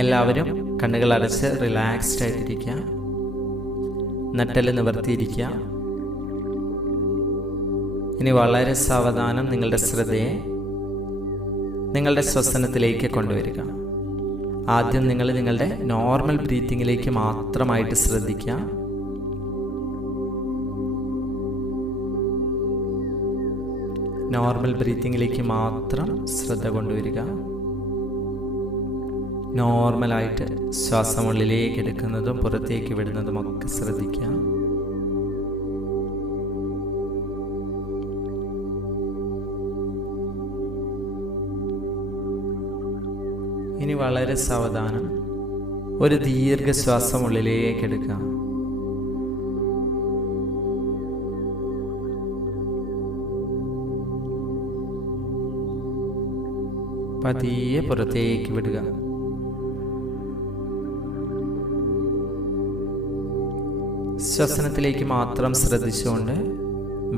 എല്ലാവരും കണ്ണുകൾ അടച്ച് റിലാക്സ്ഡ് ആയിട്ടിരിക്കുക. നട്ടെല്ല് നിവർത്തിയിരിക്കുക. ഇനി വളരെ സാവധാനം നിങ്ങളുടെ ശ്രദ്ധയെ നിങ്ങളുടെ ശ്വസനത്തിലേക്ക് കൊണ്ടുവരിക. ആദ്യം നിങ്ങൾ നിങ്ങളുടെ നോർമൽ ബ്രീത്തിങ്ങിലേക്ക് മാത്രമായിട്ട് ശ്രദ്ധിക്കുക. നോർമൽ ബ്രീത്തിങ്ങിലേക്ക് മാത്രം ശ്രദ്ധ കൊണ്ടുവരിക. നോർമലായിട്ട് ശ്വാസം ഉള്ളിലേക്ക് എടുക്കുന്നതും പുറത്തേക്ക് വിടുന്നതും ഒക്കെ ശ്രദ്ധിക്കുക. ഇനി വളരെ സാവധാനം ഒരു ദീർഘശ്വാസം ഉള്ളിലേക്ക് എടുക്കുക. പതിയെ പുറത്തേക്ക് വിടുക. ശ്വസനത്തിലേക്ക് മാത്രം ശ്രദ്ധിച്ചുകൊണ്ട്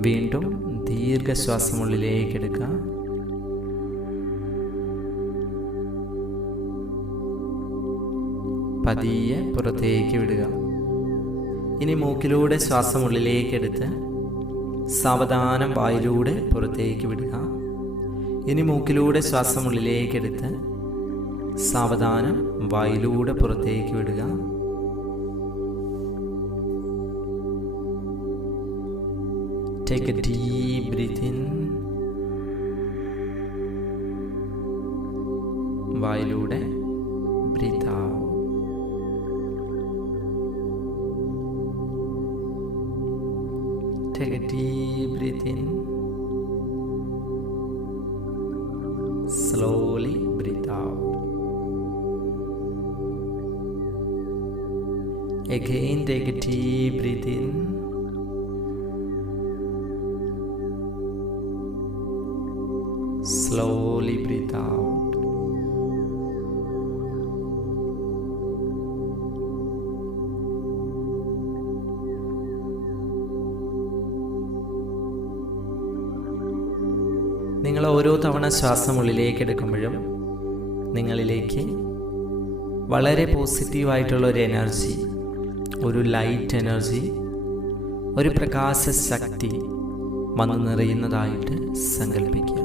വീണ്ടും ദീർഘശ്വാസം ഉള്ളിലേക്ക് എടുക്കുക. പതിയെ പുറത്തേക്ക് വിടുക. ഇനി മൂക്കിലൂടെ ശ്വാസം ഉള്ളിലേക്ക് എടുത്ത് സാവധാനം വായിലൂടെ പുറത്തേക്ക് വിടുക. ഇനി മൂക്കിലൂടെ ശ്വാസം ഉള്ളിലേക്ക് എടുത്ത് സാവധാനം വായിലൂടെ പുറത്തേക്ക് വിടുക. Take a deep breath in. വായിലൂടെ breathe out. Take a deep breath in. Slowly breathe out. Again take a deep breath in. Slowly breathe out. നിങ്ങൾ ഓരോ തവണ ശ്വാസം ഉള്ളിലേക്ക് എടുക്കുമ്പോഴും നിങ്ങളിലേക്ക് വളരെ പോസിറ്റീവായിട്ടുള്ള ഒരു എനർജി, ഒരു ലൈറ്റ് എനർജി, ഒരു പ്രകാശ ശക്തി വന്നു നിറയുന്നതായിട്ട് സങ്കല്പിക്കുക.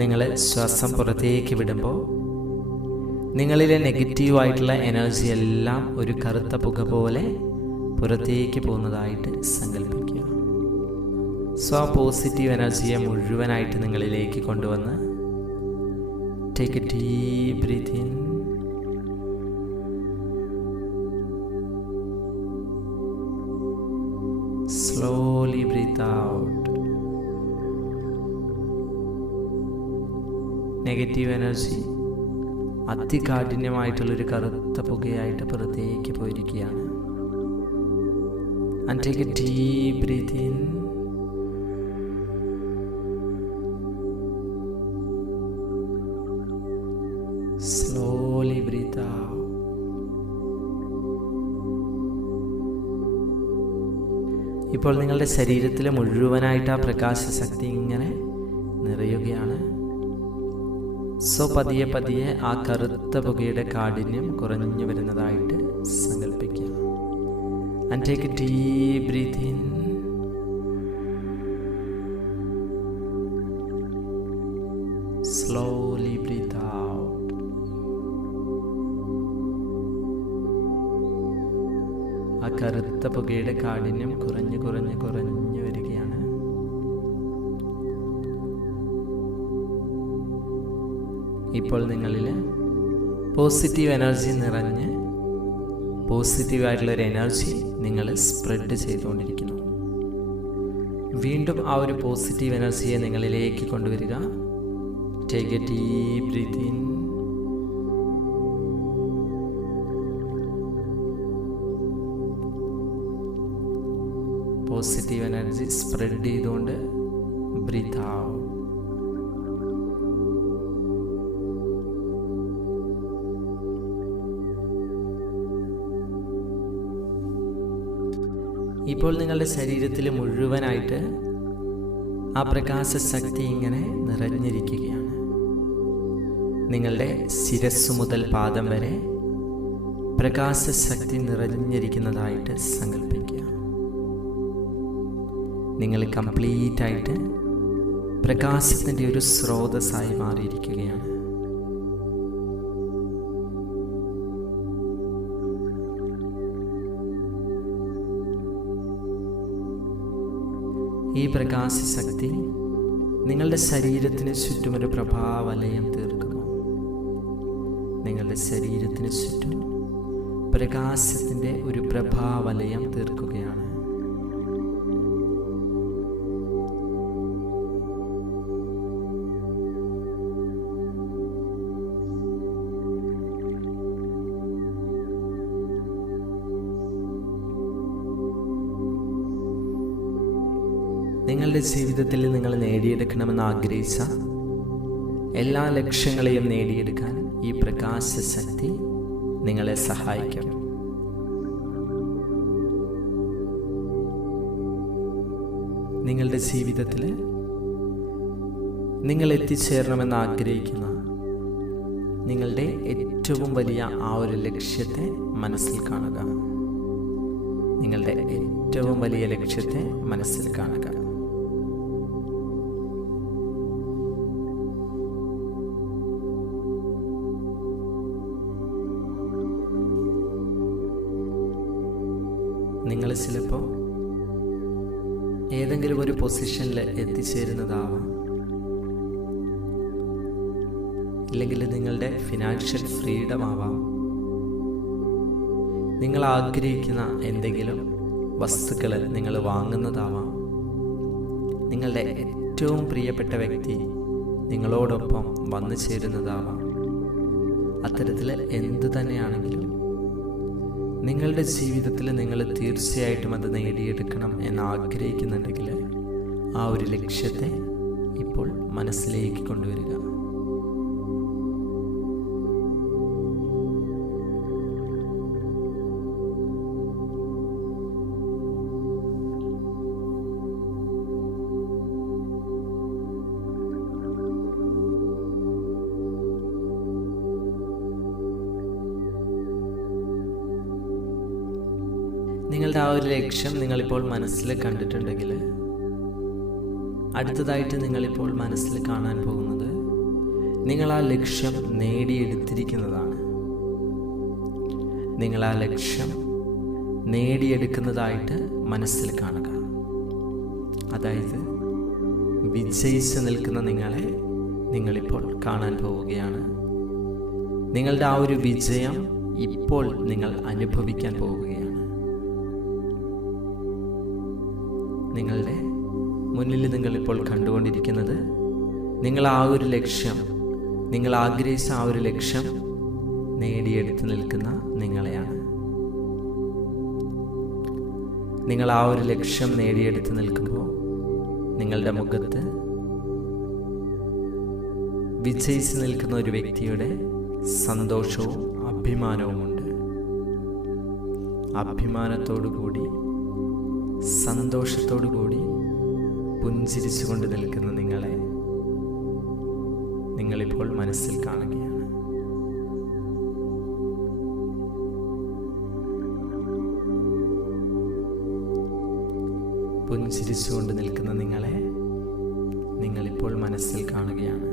നിങ്ങൾ ശ്വാസം പുറത്തേക്ക് വിടുമ്പോൾ നിങ്ങളിലെ നെഗറ്റീവായിട്ടുള്ള എനർജി എല്ലാം ഒരു കറുത്ത പുക പോലെ പുറത്തേക്ക് പോകുന്നതായിട്ട് സങ്കല്പിക്കുക. സോ ആ പോസിറ്റീവ് എനർജിയെ മുഴുവനായിട്ട് നിങ്ങളിലേക്ക് കൊണ്ടുവന്ന് take a deep breath in. Slowly breathe out. Negative energy അതികാഠിന്യമായിട്ടുള്ളൊരു കറുത്ത പുകയായിട്ട് പുറത്തേക്ക് പോയിരിക്കുകയാണ്. And take a deep breath in. Slowly breathe out. ഇപ്പോൾ നിങ്ങളുടെ ശരീരത്തിൽ മുഴുവനായിട്ട് ആ പ്രകാശശക്തി ഇങ്ങനെ നിറയുകയാണ്. സോ പതിയെ പതിയെ ആ കറുത്ത പുകയുടെ കാഠിന്യം കുറഞ്ഞു വരുന്നതായിട്ട് സങ്കല്പിക്കുക. And take a deep breath in. Slowly breathe out. ആ കറുത്ത പുകയുടെ കാഠിന്യം കുറഞ്ഞു കുറഞ്ഞു കുറഞ്ഞു വരികയാണ്. ഇപ്പോൾ നിങ്ങളിൽ പോസിറ്റീവ് എനർജി നിറഞ്ഞ് പോസിറ്റീവായിട്ടുള്ളൊരു എനർജി നിങ്ങൾ സ്പ്രെഡ് ചെയ്തുകൊണ്ടിരിക്കുന്നു. വീണ്ടും ആ ഒരു പോസിറ്റീവ് എനർജിയെ നിങ്ങളിലേക്ക് കൊണ്ടുവരിക. Take a deep breath in. Positive energy spread ചെയ്തുകൊണ്ട് ബ്രീത്ത് ഔട്ട്. ഇപ്പോൾ നിങ്ങളുടെ ശരീരത്തിൽ മുഴുവനായിട്ട് ആ പ്രകാശശക്തി ഇങ്ങനെ നിറഞ്ഞിരിക്കുകയാണ്. നിങ്ങളുടെ ശിരസ്സു മുതൽ പാദം വരെ പ്രകാശശക്തി നിറഞ്ഞിരിക്കുന്നതായിട്ട് സങ്കല്പിക്കുക. നിങ്ങൾ കംപ്ലീറ്റ് ആയിട്ട് പ്രകാശത്തിൻ്റെ ഒരു സ്രോതസ്സായി മാറിയിരിക്കുകയാണ്. ഈ പ്രകാശശക്തി നിങ്ങളുടെ ശരീരത്തിന് ചുറ്റുമൊരു പ്രഭാവലയം തീർക്കുന്നു. നിങ്ങളുടെ ശരീരത്തിന് ചുറ്റും പ്രകാശത്തിൻ്റെ ഒരു പ്രഭാവലയം തീർക്കുകയാണ്. നിങ്ങളുടെ ജീവിതത്തിൽ നിങ്ങൾ നേടിയെടുക്കണമെന്ന് ആഗ്രഹിച്ച എല്ലാ ലക്ഷ്യങ്ങളെയും നേടിയെടുക്കാൻ ഈ പ്രകാശശക്തി നിങ്ങളെ സഹായിക്കും. നിങ്ങളുടെ ജീവിതത്തിൽ നിങ്ങൾ എത്തിച്ചേരണമെന്ന് ആഗ്രഹിക്കുന്ന നിങ്ങളുടെ ഏറ്റവും വലിയ ആ ഒരു ലക്ഷ്യത്തെ മനസ്സിൽ കാണുക. നിങ്ങളുടെ ഏറ്റവും വലിയ ലക്ഷ്യത്തെ മനസ്സിൽ കാണുക. നിങ്ങൾ ചിലപ്പോൾ ഏതെങ്കിലും ഒരു പൊസിഷനിൽ എത്തിച്ചേരുന്നതാവാം. ഇല്ലെങ്കിൽ നിങ്ങളുടെ ഫിനാൻഷ്യൽ ഫ്രീഡം ആവാം. നിങ്ങൾ ആഗ്രഹിക്കുന്ന എന്തെങ്കിലും വസ്തുക്കൾ നിങ്ങൾ വാങ്ങുന്നതാവാം. നിങ്ങളുടെ ഏറ്റവും പ്രിയപ്പെട്ട വ്യക്തി നിങ്ങളോടൊപ്പം വന്നു ചേരുന്നതാവാം. അത്തരത്തിൽ എന്തു തന്നെയാണെങ്കിലും നിങ്ങളുടെ ജീവിതത്തിൽ നിങ്ങൾ തീർച്ചയായിട്ടും അത് നേടിയെടുക്കണം എന്ന് ആഗ്രഹിക്കുന്നുണ്ടെങ്കിൽ ആ ഒരു ലക്ഷ്യത്തെ ഇപ്പോൾ മനസ്സിലേക്ക് കൊണ്ടുവരിക. നിങ്ങളുടെ ആ ഒരു ലക്ഷ്യം നിങ്ങളിപ്പോൾ മനസ്സിൽ കണ്ടിട്ടുണ്ടെങ്കിൽ അടുത്തതായിട്ട് നിങ്ങളിപ്പോൾ മനസ്സിൽ കാണാൻ പോകുന്നത് നിങ്ങൾ ആ ലക്ഷ്യം നേടിയെടുത്തിരിക്കുന്നതാണ്. നിങ്ങൾ ആ ലക്ഷ്യം നേടിയെടുക്കുന്നതായിട്ട് മനസ്സിൽ കാണുക. അതായത് വിജയിച്ച് നിൽക്കുന്ന നിങ്ങളെ നിങ്ങളിപ്പോൾ കാണാൻ പോവുകയാണ്. നിങ്ങളുടെ ആ ഒരു വിജയം ഇപ്പോൾ നിങ്ങൾ അനുഭവിക്കാൻ പോവുകയാണ്. നിങ്ങളുടെ മുന്നിൽ നിങ്ങളിപ്പോൾ കണ്ടുകൊണ്ടിരിക്കുന്നത് നിങ്ങൾ ആ ഒരു ലക്ഷ്യം, നിങ്ങൾ ആഗ്രഹിച്ച ആ ഒരു ലക്ഷ്യം നേടിയെടുത്ത് നിൽക്കുന്ന നിങ്ങളെയാണ്. നിങ്ങൾ ആ ഒരു ലക്ഷ്യം നേടിയെടുത്ത് നിൽക്കുമ്പോൾ നിങ്ങളുടെ മുഖത്ത് വിജയിച്ച് നിൽക്കുന്ന ഒരു വ്യക്തിയുടെ സന്തോഷവും അഭിമാനവുമുണ്ട്. അഭിമാനത്തോടുകൂടി സന്തോഷത്തോടുകൂടി പുഞ്ചിരിച്ചുകൊണ്ട് നിൽക്കുന്ന നിങ്ങളെ നിങ്ങളിപ്പോൾ മനസ്സിൽ കാണുകയാണ്. പുഞ്ചിരിച്ചുകൊണ്ട് നിൽക്കുന്ന നിങ്ങളെ നിങ്ങളിപ്പോൾ മനസ്സിൽ കാണുകയാണ്.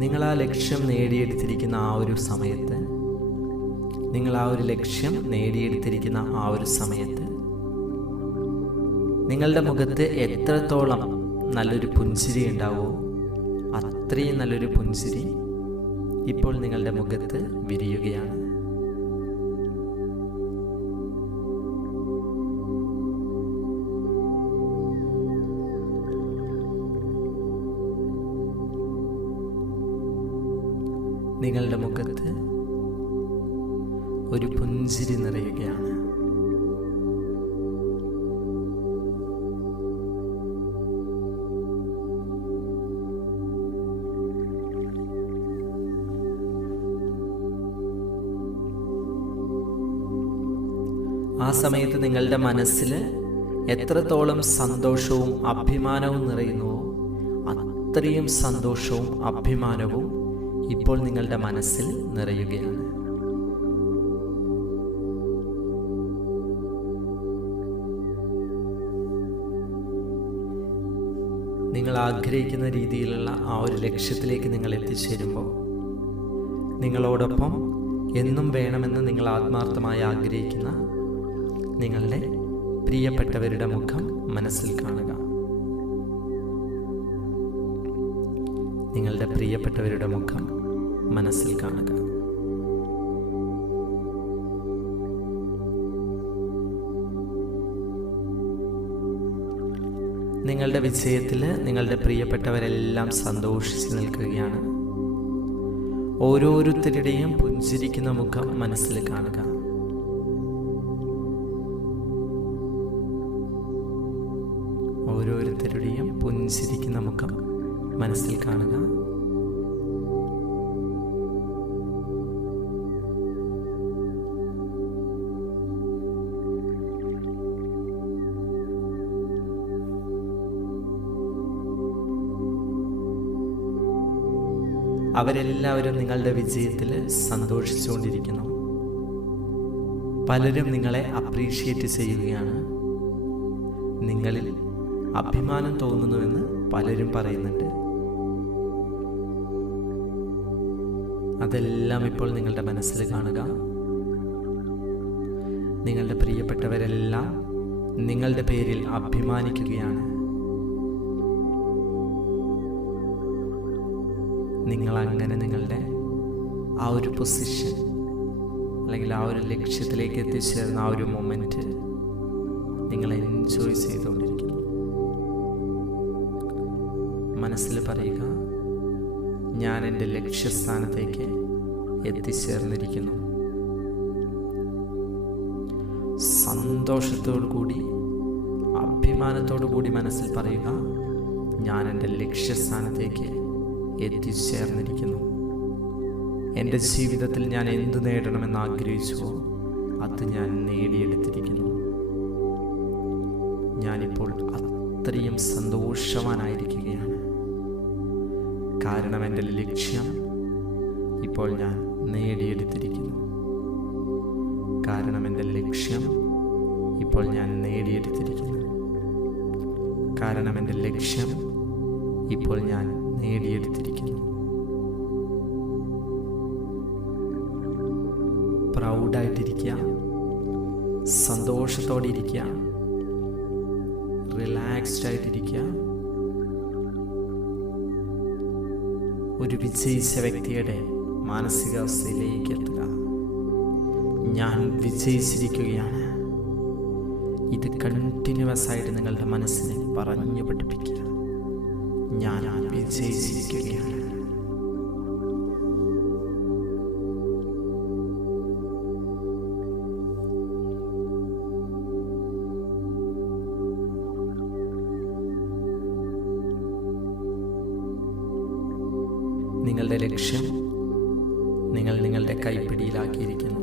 നിങ്ങൾ ആ ലക്ഷ്യം നേടിയെടുത്തിരിക്കുന്ന ആ ഒരു സമയത്ത് നിങ്ങളുടെ മുഖത്ത് എത്രത്തോളം നല്ലൊരു പുഞ്ചിരി ഉണ്ടാവോ അത്രയും നല്ലൊരു പുഞ്ചിരി ഇപ്പോൾ നിങ്ങളുടെ മുഖത്ത് വിരിയുകയാണ്. നിങ്ങളുടെ മുഖത്ത് ഒരു പുഞ്ചിരി നിറയുകയാണ്. ആ സമയത്ത് നിങ്ങളുടെ മനസ്സിൽ എത്രത്തോളം സന്തോഷവും അഭിമാനവും നിറയുന്നുവോ അത്രയും സന്തോഷവും അഭിമാനവും ഇപ്പോൾ നിങ്ങളുടെ മനസ്സിൽ നിറയുകയാണ്. നിങ്ങൾ ആഗ്രഹിക്കുന്ന രീതിയിലുള്ള ആ ഒരു ലക്ഷ്യത്തിലേക്ക് നിങ്ങൾ എത്തിച്ചേരുമ്പോൾ നിങ്ങളോടൊപ്പം എന്നും വേണമെന്ന് നിങ്ങൾ ആത്മാർത്ഥമായി ആഗ്രഹിക്കുന്ന നിങ്ങളുടെ പ്രിയപ്പെട്ടവരുടെ മുഖം മനസ്സിൽ കാണുക. നിങ്ങളുടെ പ്രിയപ്പെട്ടവരുടെ മുഖം മനസ്സിൽ കാണുക. നിങ്ങളുടെ വിജയത്തിൽ നിങ്ങളുടെ പ്രിയപ്പെട്ടവരെല്ലാം സന്തോഷിച്ച് നിൽക്കുകയാണ്. ഓരോരുത്തരുടെയും പുഞ്ചിരിക്കുന്ന മുഖം മനസ്സിൽ കാണുക. ഓരോരുത്തരുടെയും പുഞ്ചിരിക്കുന്ന മുഖം മനസ്സിൽ കാണുക. അവരെല്ലാവരും നിങ്ങളുടെ വിജയത്തിൽ സന്തോഷിച്ചുകൊണ്ടിരിക്കുന്നു. പലരും നിങ്ങളെ അപ്രീഷിയേറ്റ് ചെയ്യുകയാണ്. നിങ്ങളിൽ അഭിമാനം തോന്നുന്നുവെന്ന് പലരും പറയുന്നുണ്ട്. അതെല്ലാം ഇപ്പോൾ നിങ്ങളുടെ മനസ്സിൽ കാണുക. നിങ്ങളുടെ പ്രിയപ്പെട്ടവരെല്ലാം നിങ്ങളുടെ പേരിൽ അഭിമാനിക്കുകയാണ്. നിങ്ങളങ്ങനെ നിങ്ങളുടെ ആ ഒരു പൊസിഷൻ അല്ലെങ്കിൽ ആ ഒരു ലക്ഷ്യത്തിലേക്ക് എത്തിച്ചേർന്ന ആ ഒരു മൊമെന്റ് നിങ്ങൾ എൻജോയ് ചെയ്തുകൊണ്ടിരിക്കുന്നു. മനസ്സിൽ പറയുക, ഞാൻ എൻ്റെ ലക്ഷ്യസ്ഥാനത്തേക്ക് എത്തിച്ചേർന്നിരിക്കുന്നു. സന്തോഷത്തോടു കൂടി അഭിമാനത്തോടു കൂടി മനസ്സിൽ പറയുക, ഞാൻ എൻ്റെ ലക്ഷ്യസ്ഥാനത്തേക്ക് എത്തിച്ചേർന്നിരിക്കുന്നു. എൻ്റെ ജീവിതത്തിൽ ഞാൻ എന്തു നേടണമെന്ന് ആഗ്രഹിച്ചുവോ അത് ഞാൻ നേടിയെടുത്തിരിക്കുന്നു. ഞാനിപ്പോൾ അത്രയും സന്തോഷവാനായിരിക്കുകയാണ്. കാരണം എൻ്റെ ലക്ഷ്യം ഇപ്പോൾ ഞാൻ നേടിയെടുത്തിരിക്കുന്നു. കാരണം എൻ്റെ ലക്ഷ്യം ഇപ്പോൾ ഞാൻ നേടിയെടുത്തിരിക്കുന്നു. കാരണം എൻ്റെ ലക്ഷ്യം ഇപ്പോൾ ഞാൻ നേടിയെടുത്തിരിക്കുന്നു. പ്രൗഡായിട്ടിരിക്കുക, സന്തോഷത്തോടെ ഇരിക്കുക, റിലാക്സ്ഡ് ആയിട്ടിരിക്കുക. ഒരു വിജയിച്ച വ്യക്തിയുടെ മാനസികാവസ്ഥയിലേക്ക് എത്തുക. ഞാൻ വിജയിച്ചിരിക്കുകയാണ്. ഇത് കണ്ടിന്യൂസ് ആയിട്ട് നിങ്ങളുടെ മനസ്സിനെ പറഞ്ഞു പഠിപ്പിക്കുക. ഞാൻ വിജയിച്ചിരിക്കുകയാണ്. നിങ്ങളുടെ ലക്ഷ്യം നിങ്ങൾ നിങ്ങളുടെ കൈപ്പിടിയിലാക്കിയിരിക്കുന്നു.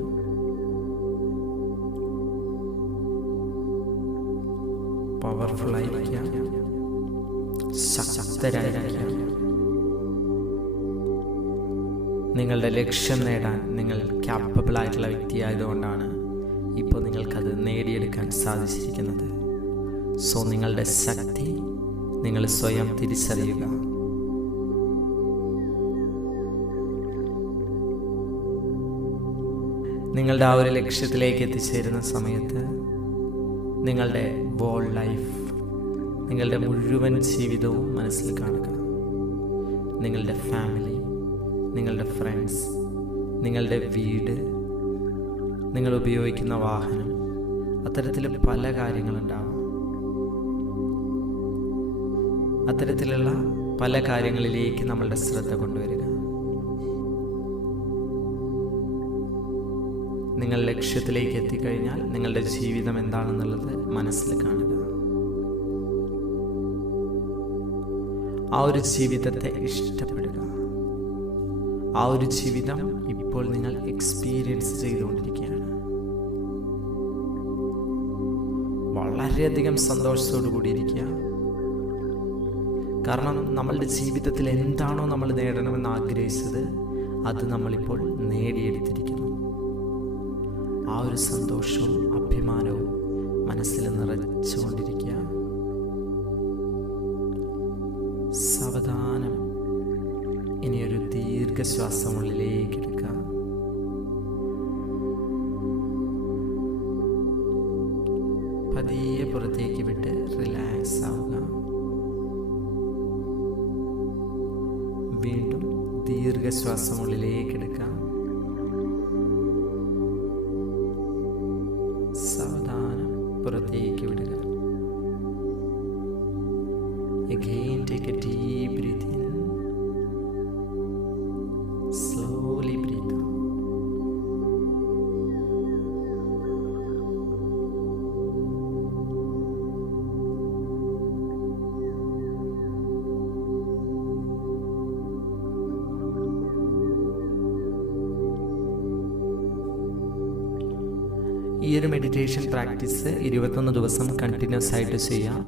പവർഫുൾ ആയിരിക്കുക, ശക്തരായിരിക്കുക. നിങ്ങളുടെ ലക്ഷ്യം നേടാൻ നിങ്ങൾ ക്യാപ്പബിൾ ആയിട്ടുള്ള വ്യക്തിയായതുകൊണ്ടാണ് ഇപ്പോൾ നിങ്ങൾക്കത് നേടിയെടുക്കാൻ സാധിച്ചിരിക്കുന്നത്. സോ നിങ്ങളുടെ ശക്തി നിങ്ങൾ സ്വയം തിരിച്ചറിയുക. നിങ്ങളുടെ ആ ഒരു ലക്ഷ്യത്തിലേക്ക് എത്തിച്ചേരുന്ന സമയത്ത് നിങ്ങളുടെ വോൾ ലൈഫ്, നിങ്ങളുടെ മുഴുവൻ ജീവിതവും മനസ്സിൽ കാണുക. നിങ്ങളുടെ ഫാമിലി, നിങ്ങളുടെ ഫ്രണ്ട്സ്, നിങ്ങളുടെ വീട്, നിങ്ങൾ ഉപയോഗിക്കുന്ന വാഹനം, അത്തരത്തിൽ പല കാര്യങ്ങളുണ്ടാവാം. അത്തരത്തിലുള്ള പല കാര്യങ്ങളിലേക്ക് നമ്മളുടെ ശ്രദ്ധ കൊണ്ടുവരിക. നിങ്ങൾ ലക്ഷ്യത്തിലേക്ക് എത്തിക്കഴിഞ്ഞാൽ നിങ്ങളുടെ ജീവിതം എന്താണെന്നുള്ളത് മനസ്സിൽ കാണുക. ആ ഒരു ജീവിതത്തെ ഇഷ്ടപ്പെടുക. ആ ഒരു ജീവിതം ഇപ്പോൾ നിങ്ങൾ എക്സ്പീരിയൻസ് ചെയ്തുകൊണ്ടിരിക്കുകയാണ്. വളരെയധികം സന്തോഷത്തോടു കൂടിയിരിക്കുക. കാരണം നമ്മളുടെ ജീവിതത്തിൽ എന്താണോ നമ്മൾ നേടണമെന്ന് ആഗ്രഹിച്ചത് അത് നമ്മളിപ്പോൾ നേടിയെടുത്തിരിക്കുന്നു. ആ ഒരു സന്തോഷവും അഭിമാനവും മനസ്സിൽ നിറച്ചുകൊണ്ടിരിക്കുക. സാവധാനം ഇനിയൊരു ദീർഘശ്വാസം ഉള്ളിലേക്ക് എടുക്കുക. പതിയെ പുറത്തേക്ക് വിട്ട് റിലാക്സ് ആവുക. വീണ്ടും ദീർഘശ്വാസം ഉള്ളിലേക്ക് എടുക്കാം. സാവധാനം പുറത്തേക്ക് വിടുക. Again, take a deep breath in. Slowly breathe out. ഈ ഒരു മെഡിറ്റേഷൻ പ്രാക്ടീസ് 21 ദിവസം കണ്ടിന്യൂസ് ആയിട്ട് ചെയ്യാം.